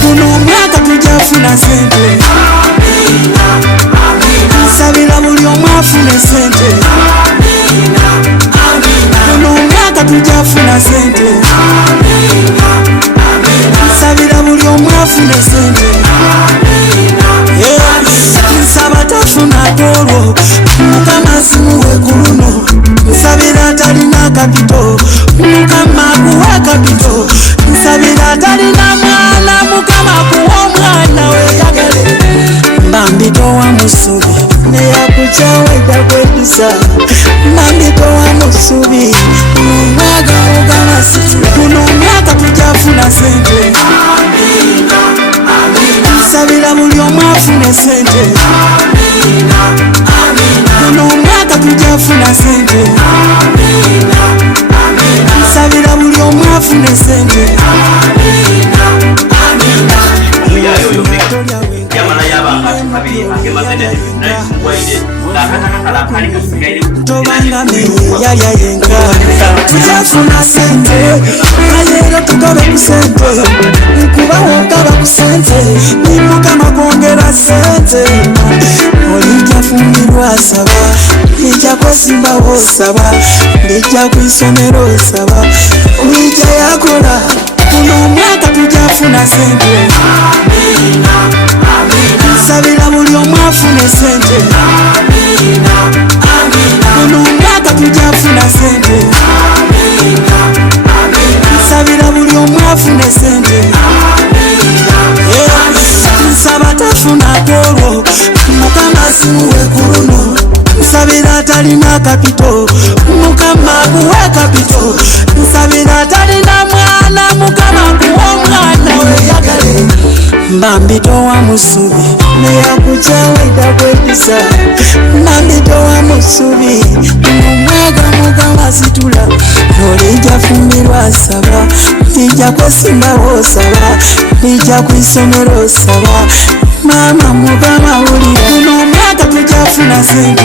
Kuno mwaka tujafuna sente, nsabira buli omu afune sente. Kuno mwaka tujafuna sente, nsabira buli omu afune sente. Nsaba tafuna tolwo, Mukama simuwe ku luno. Nsabira atalina kapito, Mukama akuwe kapito. Nsabira atalina mwana, Mukama akuwe omwana weyagale. Mbambitowa musubi neyakukyawe edakwedusa. Mbambitowa musubi mumwaga ogana situla. Kuno omwaka tujafuna sente, nsabira buli omu afune sente. Kuno omwaka tujafuna sente, nsabira buli omu afune sente. Tobangame yalya yenka tujafuna sente, kaleero tugabe ku sente. Nkuba wogaba ku sente, ni Mukama kwongera sente. Olijja fumbirwa saba, lijja kwesimbawo saba, lijja kwisomero saba, olijja yakola. Kuno omwaka tujafuna sente, nsabira buli omu afune sente. Kuno omwaka tujafuna sente, nsabira buli omu afune sente. Nsaba tafuna tolwo, Mukama simuwe ku luno. Nsabira atalina kapito, Mukama akuwe kapito. Nsabira atalina mwana, Mukama akuwe omwana weyagale. Mbambitowa musubi neyakukyawe edakwedusa. Mbambitowa musubi mumwaga Mukama situla. Olijja fumbirwa saba, lijja kwesimbawo saba, lijja kwisomero saba. Mama Mukama wulira. Kuno omwaka tujafuna sente,